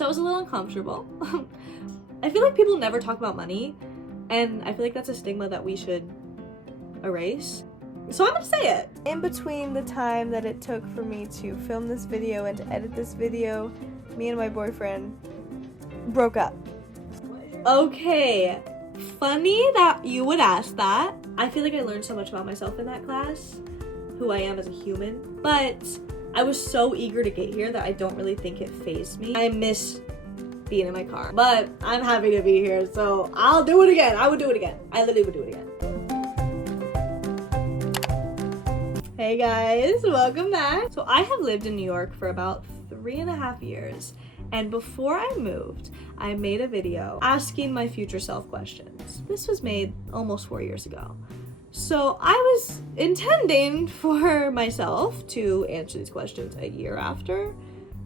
So I was a little uncomfortable. I feel like people never talk about money, and I feel like that's a stigma that we should erase. So I'm gonna say it. In between the time that it took for me to film this video and to edit this video, me and my boyfriend broke up. Okay, funny that you would ask that. I feel like I learned so much about myself in that class, who I am as a human, but I was so eager to get here that I don't really think it fazed me. I miss being in my car, but I'm happy to be here, so I'll do it again. I would do it again. I literally would do it again. Hey guys, welcome back. So I have lived in New York for about 3.5 years, and before I moved, I made a video asking my future self questions. This was made almost 4 years ago. So I was intending for myself to answer these questions a year after.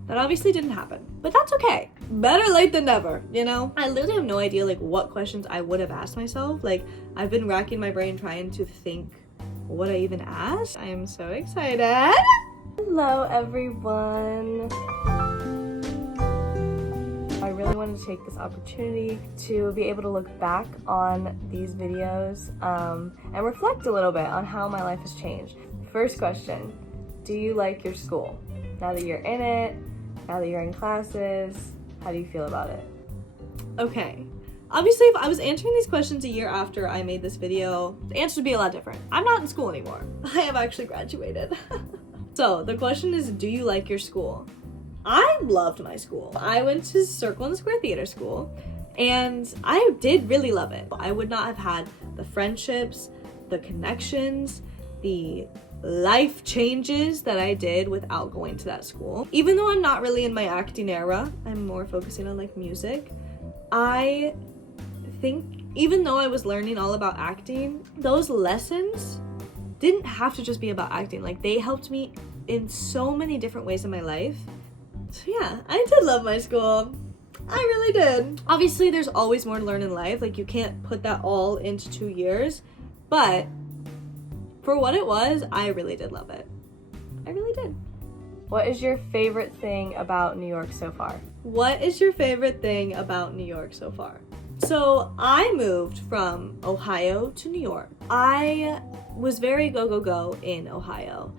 That obviously didn't happen, but that's okay. Better late than never, you know? I literally have no idea like what questions I would have asked myself. Like, I've been racking my brain trying to think what I even asked. I am so excited. Hello everyone. I really wanted to take this opportunity to be able to look back on these videos and reflect a little bit on how my life has changed. First question, do you like your school? Now that you're in it, now that you're in classes, how do you feel about it? Okay. Obviously, if I was answering these questions a year after I made this video, the answer would be a lot different. I'm not in school anymore. I have actually graduated. So the question is, do you like your school? I loved my school. I went to Circle in the Square Theater School, and I did really love it. I would not have had the friendships, the connections, the life changes that I did without going to that school. Even though I'm not really in my acting era, I'm more focusing on like music. I think even though I was learning all about acting, those lessons didn't have to just be about acting. Like, they helped me in so many different ways in my life. So yeah, I did love my school. I really did. Obviously, there's always more to learn in life. Like, you can't put that all into 2 years, but for what it was, I really did love it. I really did. What is your favorite thing about New York so far? What is your favorite thing about New York so far? So I moved from Ohio to New York. I was very go, go, go in Ohio.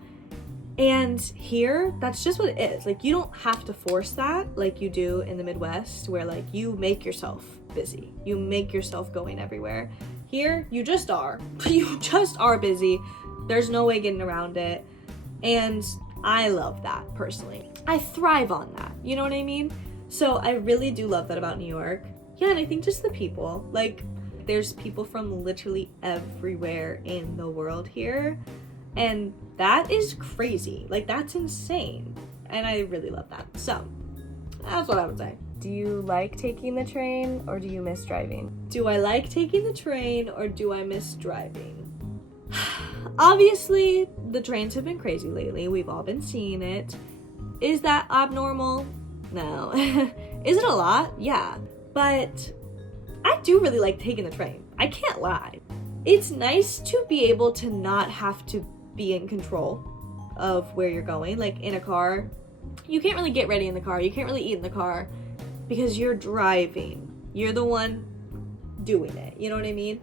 And here, that's just what it is. Like, you don't have to force that like you do in the Midwest, where like you make yourself busy. You make yourself going everywhere. Here, you just are. You just are busy. There's no way getting around it. And I love that, personally. I thrive on that. You know what I mean? So I really do love that about New York. Yeah, and I think just the people. Like, there's people from literally everywhere in the world here. And that is crazy. Like, that's insane. And I really love that. So, that's what I would say. Do you like taking the train or do you miss driving? Do I like taking the train or do I miss driving? Obviously, the trains have been crazy lately. We've all been seeing it. Is that abnormal? No. Is it a lot? Yeah. But I do really like taking the train. I can't lie. It's nice to be able to not have to be in control of where you're going. Like, in a car, you can't really get ready in the car. You can't really eat in the car because you're driving. You're the one doing it. You know what I mean?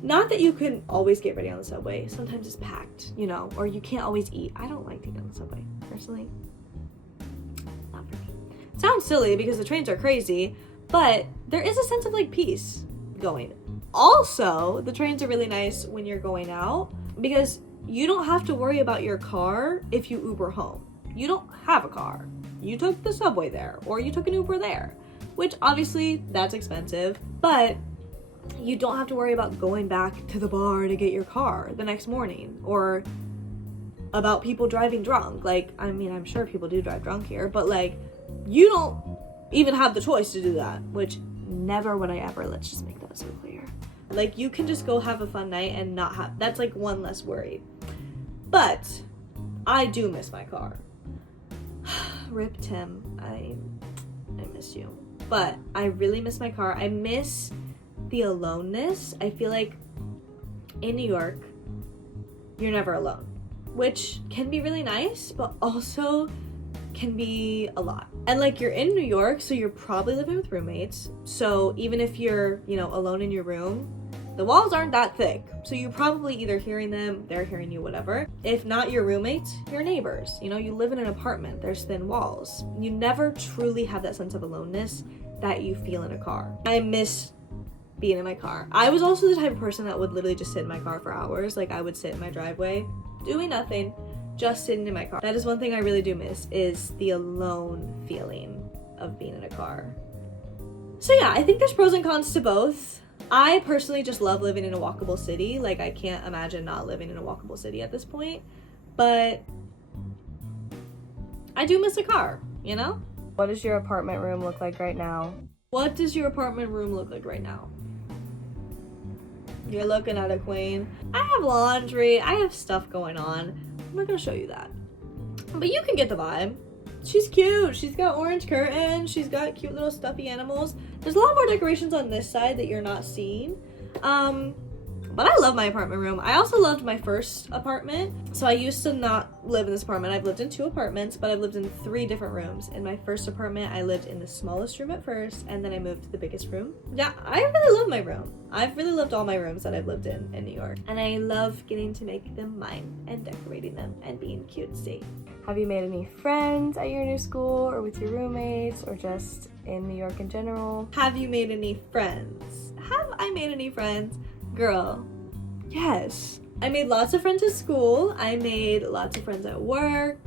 Not that you can always get ready on the subway. Sometimes it's packed, you know, or you can't always eat. I don't like taking on the subway, personally. Not for me. Sounds silly because the trains are crazy, but there is a sense of like peace going. Also, the trains are really nice when you're going out because you don't have to worry about your car if you Uber home. You don't have a car. You took the subway there, or you took an Uber there, which obviously that's expensive, but you don't have to worry about going back to the bar to get your car the next morning, or about people driving drunk. Like, I mean, I'm sure people do drive drunk here, but like, you don't even have the choice to do that, which never would I ever. Let's just make that so clear. Like, you can just go have a fun night and not have, that's like one less worry. But I do miss my car. Rip Tim, I miss you. But I really miss my car. I miss the aloneness. I feel like in New York, you're never alone, which can be really nice, but also can be a lot. And like, you're in New York, so you're probably living with roommates. So even if you're, you know, alone in your room, the walls aren't that thick. So you're probably either hearing them, they're hearing you, whatever. If not your roommates, your neighbors. You know, you live in an apartment, there's thin walls. You never truly have that sense of aloneness that you feel in a car. I miss being in my car. I was also the type of person that would literally just sit in my car for hours. Like, I would sit in my driveway doing nothing, just sitting in my car. That is one thing I really do miss, is the alone feeling of being in a car. So yeah, I think there's pros and cons to both. I personally just love living in a walkable city. Like, I can't imagine not living in a walkable city at this point, but I do miss a car, you know? What does your apartment room look like right now? What does your apartment room look like right now? You're looking at a queen. I have laundry, I have stuff going on. I'm not gonna show you that, but you can get the vibe. She's cute. She's got orange curtains. She's got cute little stuffy animals. There's a lot more decorations on this side that you're not seeing. But I love my apartment room. I also loved my first apartment. So I used to not live in this apartment. I've lived in 2 apartments, but I've lived in 3 different rooms. In my first apartment, I lived in the smallest room at first, and then I moved to the biggest room. Yeah, I really love my room. I've really loved all my rooms that I've lived in New York. And I love getting to make them mine and decorating them and being cutesy. Have you made any friends at your new school or with your roommates or just in New York in general? Have you made any friends? Have I made any friends? Girl, yes. I made lots of friends at school. I made lots of friends at work.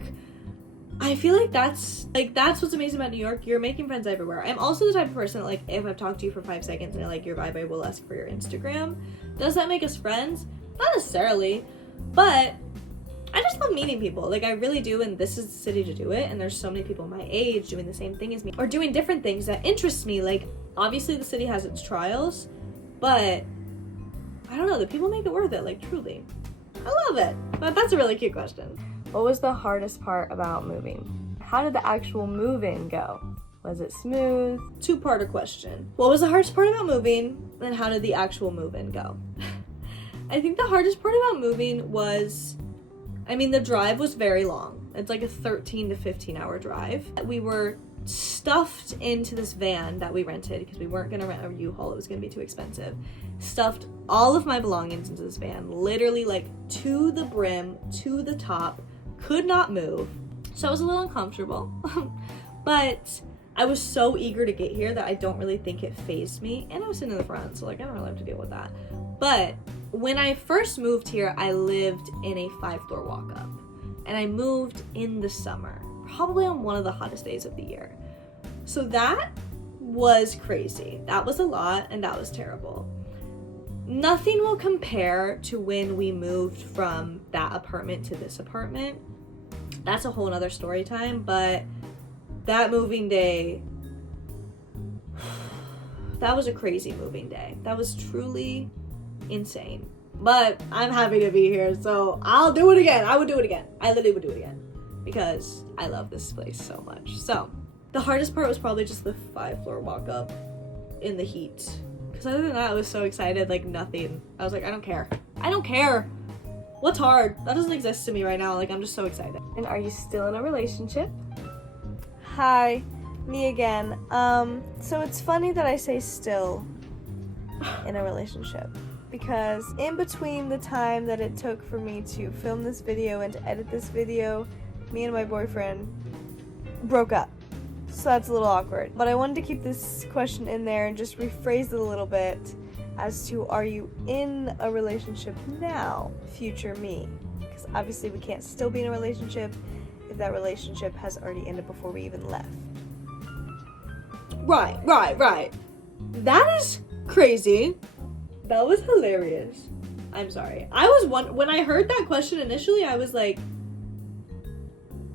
I feel like that's what's amazing about New York. You're making friends everywhere. I'm also the type of person that, like, if I've talked to you for 5 seconds and I like your vibe, I will ask for your Instagram. Does that make us friends? Not necessarily, but I just love meeting people. Like, I really do, and this is the city to do it, and there's so many people my age doing the same thing as me or doing different things that interest me. Like, obviously the city has its trials, but I don't know, the people make it worth it, like, truly. I love it. But that's a really cute question. What was the hardest part about moving? How did the actual move-in go? Was it smooth? 2-parter question. What was the hardest part about moving, and how did the actual move-in go? I think the hardest part about moving was, I mean, the drive was very long. It's like a 13 to 15 hour drive. We were stuffed into this van that we rented because we weren't gonna rent a U-Haul, it was gonna be too expensive. Stuffed all of my belongings into this van, literally like to the brim, to the top, could not move. So it was a little uncomfortable, but I was so eager to get here that I don't really think it fazed me. And I was sitting in the front, so like, I don't really have to deal with that. But when I first moved here, I lived in a 5-floor walk-up, and I moved in the summer, probably on one of the hottest days of the year. So that was crazy. That was a lot, and that was terrible. Nothing will compare to when we moved from that apartment to this apartment. That's a whole nother story time, but that moving day, that was a crazy moving day. That was truly insane. But I'm happy to be here, so I'll do it again. I would do it again. I literally would do it again because I love this place so much. So the hardest part was probably just the 5-floor walk up in the heat. Because other than that, I was so excited, like nothing. I was like, I don't care. I don't care. What's hard? That doesn't exist to me right now. Like, I'm just so excited. And are you still in a relationship? Hi, me again. So it's funny that I say still in a relationship, because in between the time that it took for me to film this video and to edit this video, me and my boyfriend broke up. So that's a little awkward. But I wanted to keep this question in there and just rephrase it a little bit as to, are you in a relationship now, future me? Because obviously we can't still be in a relationship if that relationship has already ended before we even left. Right. That is crazy. That was hilarious. I'm sorry. When I heard that question initially, I was like,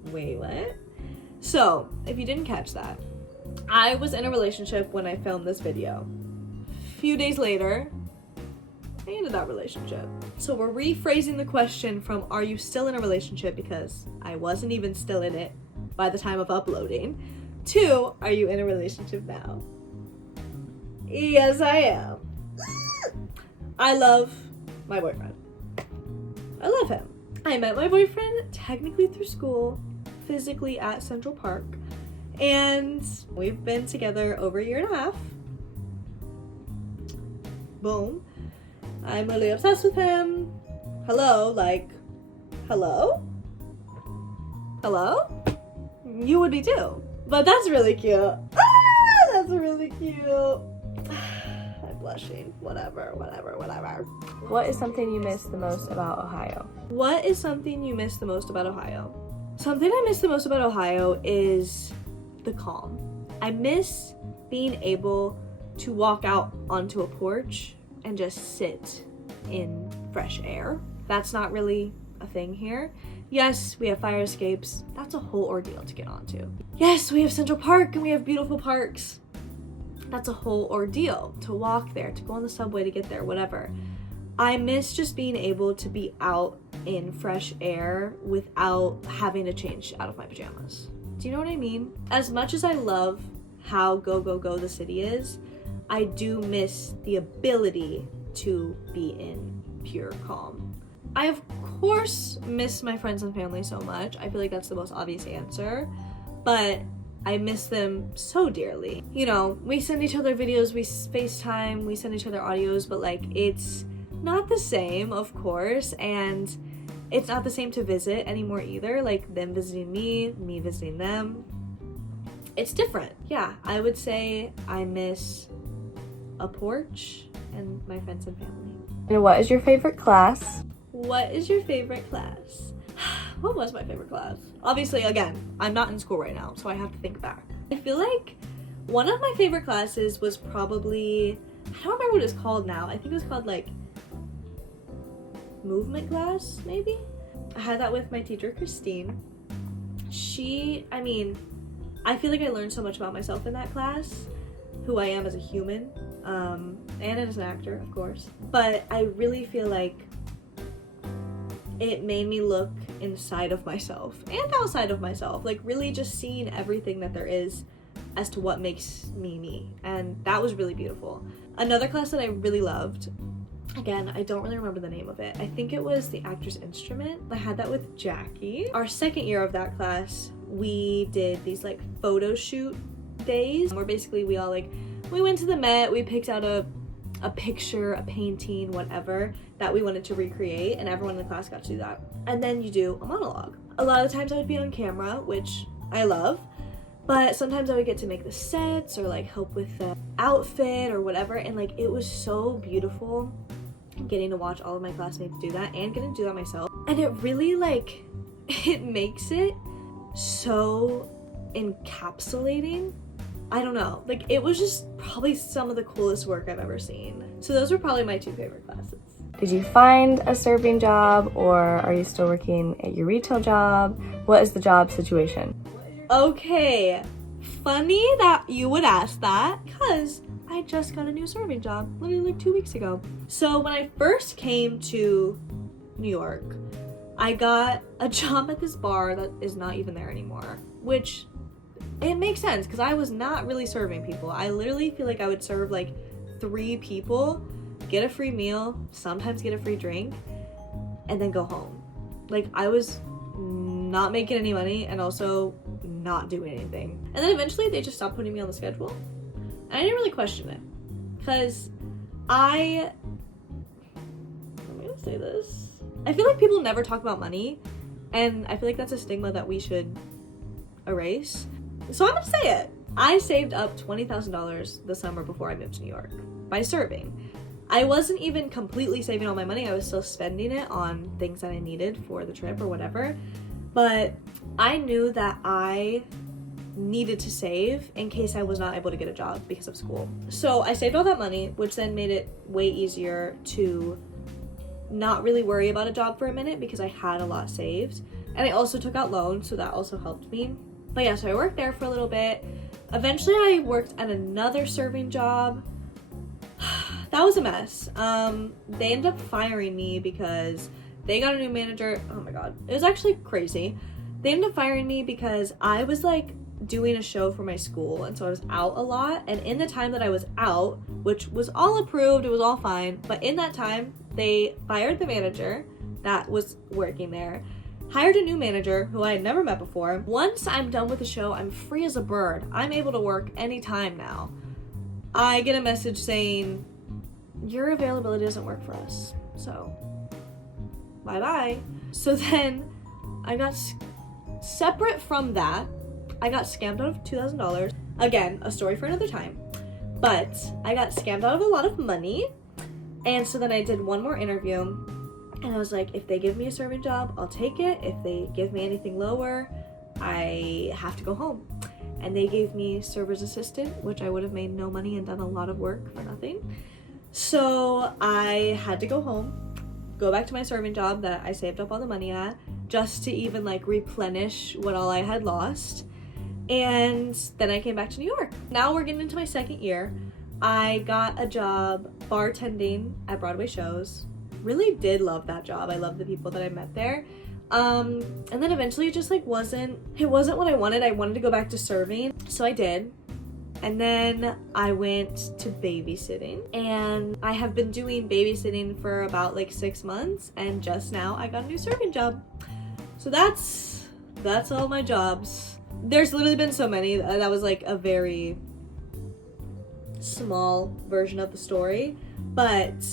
wait, what? So, if you didn't catch that, I was in a relationship when I filmed this video. A few days later, I ended that relationship. So we're rephrasing the question from, are you still in a relationship, because I wasn't even still in it by the time of uploading, to, are you in a relationship now? Yes, I am. I love my boyfriend. I love him. I met my boyfriend technically through school, physically at Central Park. And we've been together over a year and a half. Boom. I'm really obsessed with him. Hello, like, hello? Hello? You would be too. But that's really cute. Ah, that's really cute. I'm blushing. Whatever. What is something you miss the most about Ohio? What is something you miss the most about Ohio? Something I miss the most about Ohio is the calm. I miss being able to walk out onto a porch and just sit in fresh air. That's not really a thing here. Yes, we have fire escapes. That's a whole ordeal to get onto. Yes, we have Central Park and we have beautiful parks. That's a whole ordeal to walk there, to go on the subway to get there, whatever. I miss just being able to be out in fresh air without having to change out of my pajamas. Do you know what I mean? As much as I love how go the city is, I do miss the ability to be in pure calm. I of course miss my friends and family so much. I feel like that's the most obvious answer, but I miss them so dearly. You know, we send each other videos, we FaceTime, we send each other audios, but like it's not the same, of course, and it's not the same to visit anymore either, like them visiting me visiting them. It's different. Yeah, I would say I miss a porch and my friends and family. And what is your favorite class? What is your favorite class? What was my favorite class? Obviously, again, I'm not in school right now, so I have to think back. I feel like one of my favorite classes was probably, I don't remember what it's called now. I think it was called like movement class, maybe? I had that with my teacher, Christine. I feel like I learned so much about myself in that class, who I am as a human, and as an actor, of course. But I really feel like it made me look inside of myself and outside of myself, like really just seeing everything that there is as to what makes me me, and that was really beautiful. Another class that I really loved, again, I don't really remember the name of it. I think it was the actor's instrument. I had that with Jackie. Our second year of that class, we did these like photo shoot days where basically we went to the Met, we picked out a picture, a painting, whatever that we wanted to recreate, and everyone in the class got to do that. And then you do a monologue. A lot of the times I would be on camera, which I love, but sometimes I would get to make the sets or like help with the outfit or whatever, and like it was so beautiful getting to watch all of my classmates do that and getting to do that myself. And it really like, it makes it so encapsulating. I don't know, like it was just probably some of the coolest work I've ever seen. So those were probably my two favorite classes. Did you find a serving job, or are you still working at your retail job? What is the job situation? Okay, funny that you would ask that, because I just got a new serving job literally like 2 weeks ago. So when I first came to New York, I got a job at this bar that is not even there anymore, which it makes sense because I was not really serving people. I literally feel like I would serve like 3 people, get a free meal, sometimes get a free drink, and then go home. Like I was not making any money and also not doing anything. And then eventually they just stopped putting me on the schedule. And I didn't really question it because I'm gonna say this. I feel like people never talk about money, and I feel like that's a stigma that we should erase. So I'm gonna say it. I saved up $20,000 the summer before I moved to New York by serving. I wasn't even completely saving all my money. I was still spending it on things that I needed for the trip or whatever. But I knew that I needed to save in case I was not able to get a job because of school. So I saved all that money, which then made it way easier to not really worry about a job for a minute because I had a lot saved. And I also took out loans, so that also helped me. But yeah, so I worked there for a little bit. Eventually I worked at another serving job. That was a mess. They ended up firing me because they got a new manager. Oh my god, it was actually crazy. They ended up firing me because I was like doing a show for my school, and so I was out a lot, and in the time that I was out, which was all approved, it was all fine, but in that time they fired the manager that was working there, hired a new manager who I had never met before. Once I'm done with the show, I'm free as a bird. I'm able to work anytime now. I get a message saying, your availability doesn't work for us, so bye-bye. So then I got separate from that, I got scammed out of $2,000. Again, a story for another time. But I got scammed out of a lot of money. And so then I did one more interview. And I was like, if they give me a serving job, I'll take it. If they give me anything lower, I have to go home. And they gave me server's assistant, which I would have made no money and done a lot of work for nothing. So I had to go home, go back to my serving job that I saved up all the money at, just to even like replenish what all I had lost. And then I came back to New York. Now we're getting into my second year. I got a job bartending at Broadway shows. Really did love that job. I love the people that I met there. And then eventually it just like wasn't what I wanted. I wanted to go back to serving, so I did. And then I went to babysitting, and I have been doing babysitting for about like 6 months, and just now I got a new serving job. So that's all my jobs. There's literally been so many. That was like a very small version of the story, but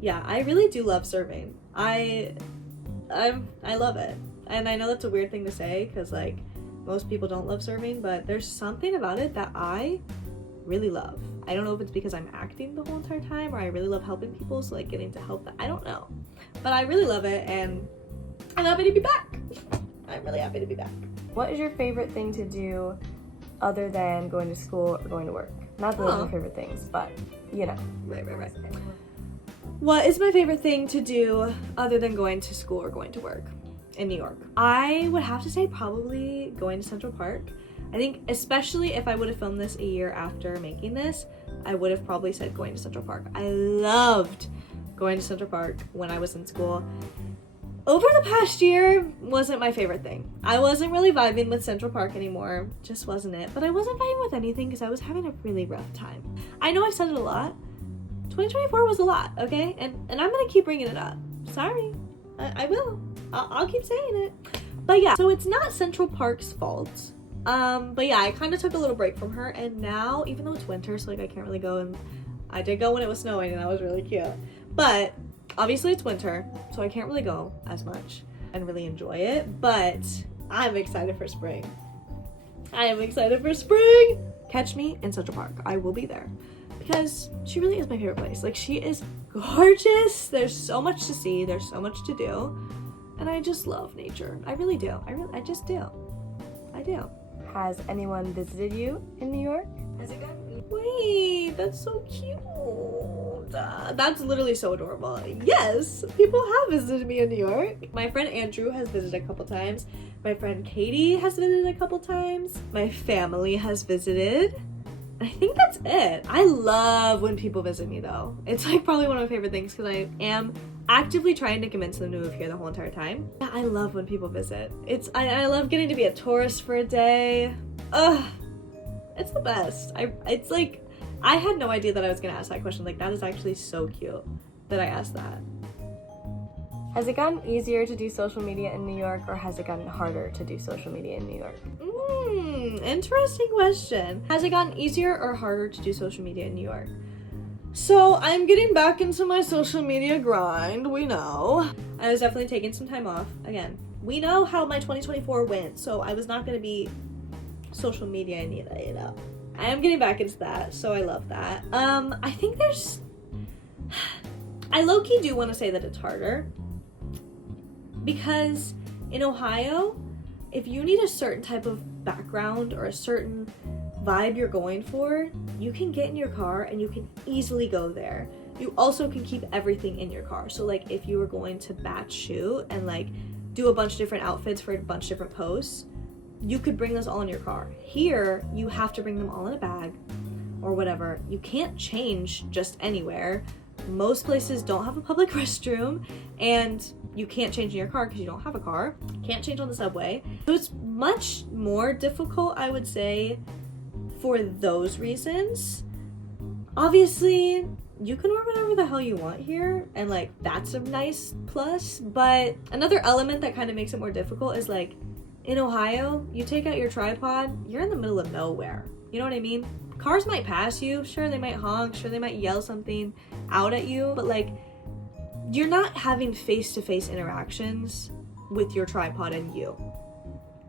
yeah, I really do love serving. I love it, and I know that's a weird thing to say because like most people don't love serving, but there's something about it that I really love. I don't know if it's because I'm acting the whole entire time or I really love helping people, so like getting to help them, I don't know, but I really love it, and I'm happy to be back. I'm really happy to be back. What is your favorite thing to do other than going to school or going to work? Not that those are my favorite things, but you know. Right. What is my favorite thing to do other than going to school or going to work in New York? I would have to say probably going to Central Park. I think especially if I would have filmed this a year after making this, I would have probably said going to Central Park. I loved going to Central Park when I was in school. Over the past year, wasn't my favorite thing. I wasn't really vibing with Central Park anymore. Just wasn't it. But I wasn't vibing with anything because I was having a really rough time. I know I've said it a lot. 2024 was a lot, okay? And I'm gonna keep bringing it up. Sorry. I will. I'll keep saying it. But yeah, so it's not Central Park's fault. But yeah, I kind of took a little break from her, and now, even though it's winter, so like I can't really go, and I did go when it was snowing, and that was really cute. But obviously it's winter, so I can't really go as much and really enjoy it, but I'm excited for spring. I am excited for spring! Catch me in Central Park. I will be there. Because she really is my favorite place. Like, she is gorgeous. There's so much to see. There's so much to do. And I just love nature. I really do. I just do. I do. Has anyone visited you in New York? Wait, that's so cute. That's literally so adorable. Yes, people have visited me in New York. My friend Andrew has visited a couple times. My friend Katie has visited a couple times. My family has visited. I think that's it. I love when people visit me though. It's like probably one of my favorite things because I am actively trying to convince them to move here the whole entire time. Yeah, I love when people visit. I love getting to be a tourist for a day. Ugh, it's the best. It's like, I had no idea that I was gonna ask that question. Like, that is actually so cute that I asked that. Has it gotten easier to do social media in New York, or has it gotten harder to do social media in New York? Interesting question. Has it gotten easier or harder to do social media in New York? So I'm getting back into my social media grind, we know. I was definitely taking some time off. Again, we know how my 2024 went, so I was not gonna be social media, you know. I am getting back into that, so I love that. I think I low-key do want to say that it's harder because in Ohio, if you need a certain type of background or a certain vibe you're going for, you can get in your car and you can easily go there. You also can keep everything in your car. So like if you were going to batch shoot and like do a bunch of different outfits for a bunch of different posts, you could bring those all in your car. Here, you have to bring them all in a bag or whatever. You can't change just anywhere. Most places don't have a public restroom, and you can't change in your car because you don't have a car. Can't change on the subway. So it's much more difficult, I would say, for those reasons. Obviously, you can wear whatever the hell you want here, and like that's a nice plus. But another element that kind of makes it more difficult is like in Ohio, you take out your tripod, you're in the middle of nowhere. You know what I mean? Cars might pass you, sure they might honk, sure they might yell something out at you, but like you're not having face-to-face interactions with your tripod and you.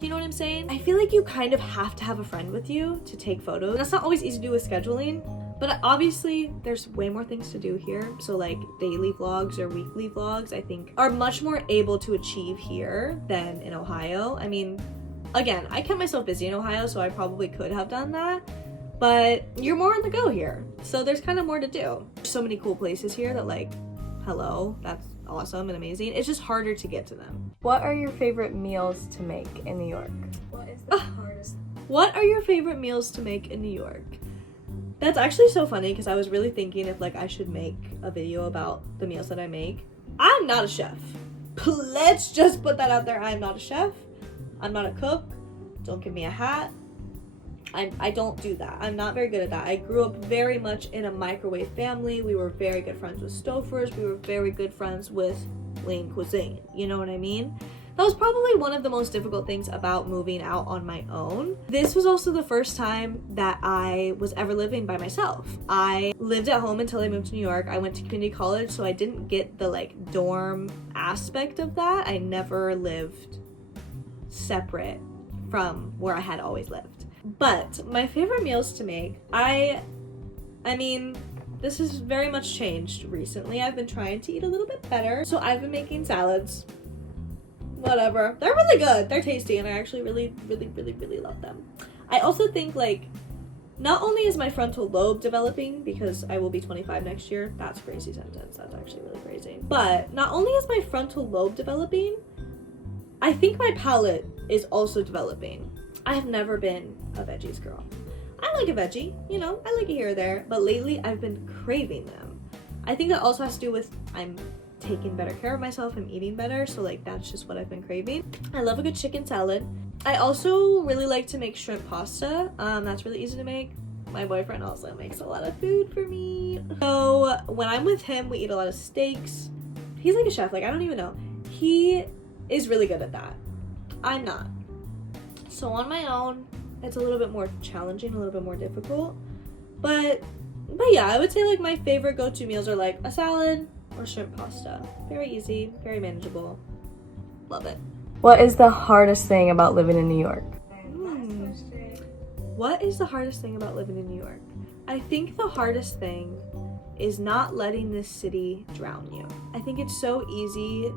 You know what I'm saying? I feel like you kind of have to have a friend with you to take photos. That's not always easy to do with scheduling, but obviously there's way more things to do here. So like daily vlogs or weekly vlogs, I think are much more able to achieve here than in Ohio. I mean, again, I kept myself busy in Ohio, so I probably could have done that, but you're more on the go here. So there's kind of more to do. So many cool places here that like, hello, that's awesome and amazing. It's just harder to get to them. What are your favorite meals to make in New York? What is the hardest? What are your favorite meals to make in New York? That's actually so funny because I was really thinking if like I should make a video about the meals that I make. I'm not a chef. Let's just put that out there. I'm not a chef. I'm not a cook. Don't give me a hat. I don't do that. I'm not very good at that. I grew up very much in a microwave family. We were very good friends with stofers. We were very good friends with lean cuisine. You know what I mean? That was probably one of the most difficult things about moving out on my own. This was also the first time that I was ever living by myself. I lived at home until I moved to New York. I went to community college, so I didn't get the like dorm aspect of that. I never lived separate from where I had always lived. But my favorite meals to make, I mean, this has very much changed recently. I've been trying to eat a little bit better. So I've been making salads. Whatever. They're really good. They're tasty, and I actually really love them. I also think like, not only is my frontal lobe developing, because I will be 25 next year. That's a crazy sentence. That's actually really crazy. But not only is my frontal lobe developing, I think my palate is also developing. I have never been a veggies girl. I like a veggie, you know, I like it here or there, but lately I've been craving them. I think that also has to do with I'm taking better care of myself, I'm eating better, so like that's just what I've been craving. I love a good chicken salad. I also really like to make shrimp pasta. That's really easy to make. My boyfriend also makes a lot of food for me. So when I'm with him, we eat a lot of steaks. He's like a chef, like I don't even know. He is really good at that. I'm not. So on my own, it's a little bit more challenging, a little bit more difficult. But yeah, I would say like my favorite go-to meals are like a salad or shrimp pasta. Very easy, very manageable. Love it. What is the hardest thing about living in New York? What is the hardest thing about living in New York? I think the hardest thing is not letting this city drown you. I think it's so easy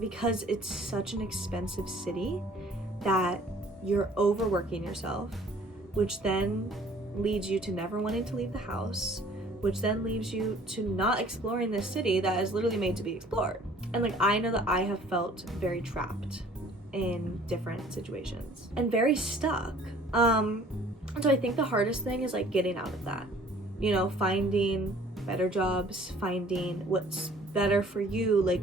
because it's such an expensive city that you're overworking yourself, which then leads you to never wanting to leave the house, which then leaves you to not exploring this city that is literally made to be explored. And like I know that I have felt very trapped in different situations and very stuck. So I think the hardest thing is like getting out of that, you know, finding better jobs, finding what's better for you, like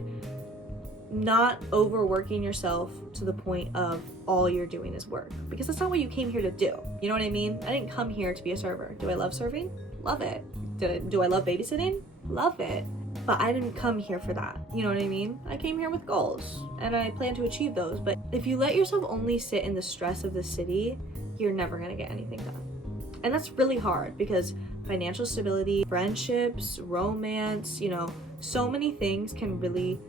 not overworking yourself to the point of all you're doing is work, because that's not what you came here to do. You know what I mean? I didn't come here to be a server. Do I love serving? Love it. Do I love babysitting? Love it. But I didn't come here for that. You know what I mean? I came here with goals and I plan to achieve those. But if you let yourself only sit in the stress of the city, you're never gonna get anything done. And that's really hard because financial stability, friendships, romance, you know, so many things can really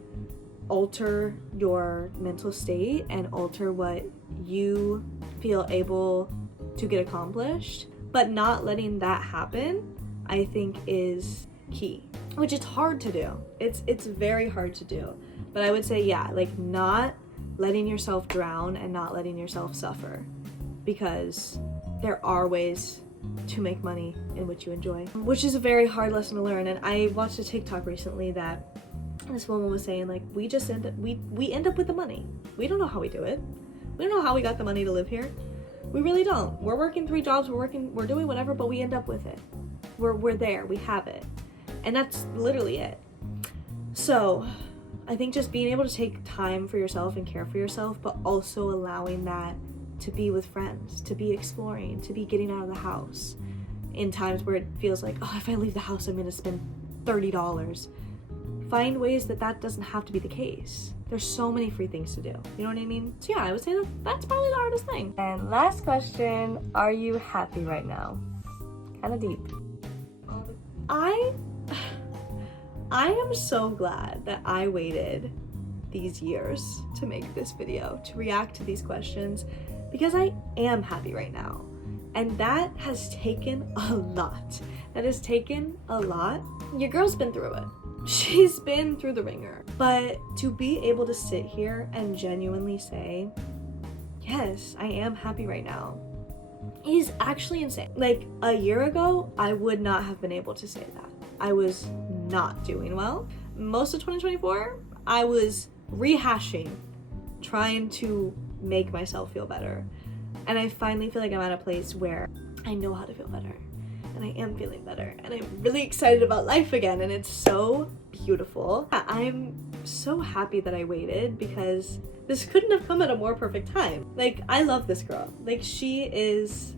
alter your mental state and alter what you feel able to get accomplished. But not letting that happen, I think, is key, which is hard to do. It's very hard to do. But I would say, yeah, like not letting yourself drown and not letting yourself suffer, because there are ways to make money in which you enjoy, which is a very hard lesson to learn. And I watched a TikTok recently that this woman was saying like we end up with the money. We don't know how we do it. We don't know how we got the money to live here. We really don't. We're working 3 jobs, we're doing whatever, but we end up with it. We're there, we have it. And that's literally it. So I think just being able to take time for yourself and care for yourself, but also allowing that to be with friends, to be exploring, to be getting out of the house in times where it feels like, oh, if I leave the house, I'm gonna spend $30. Find ways that that doesn't have to be the case. There's so many free things to do. You know what I mean? So yeah, I would say that that's probably the hardest thing. And last question, are you happy right now? Kind of deep. I am so glad that I waited these years to make this video, to react to these questions, because I am happy right now. And that has taken a lot. That has taken a lot. Your girl's been through it. She's been through the ringer. But to be able to sit here and genuinely say, yes, I am happy right now, is actually insane. Like, a year ago, I would not have been able to say that. I was not doing well. Most of 2024, I was rehashing, trying to make myself feel better. And I finally feel like I'm at a place where I know how to feel better. And I am feeling better. And I'm really excited about life again. And it's so beautiful. I'm so happy that I waited, because this couldn't have come at a more perfect time. Like, I love this girl. Like, she is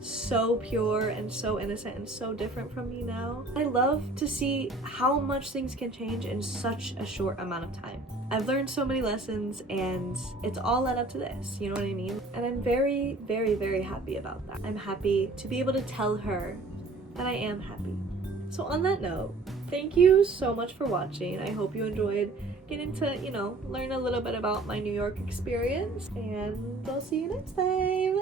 so pure and so innocent and so different from me now. I love to see how much things can change in such a short amount of time. I've learned so many lessons, and it's all led up to this, you know what I mean? And I'm very, very, very happy about that. I'm happy to be able to tell her that I am happy. So on that note, thank you so much for watching. I hope you enjoyed getting to, you know, learn a little bit about my New York experience, and I'll see you next time.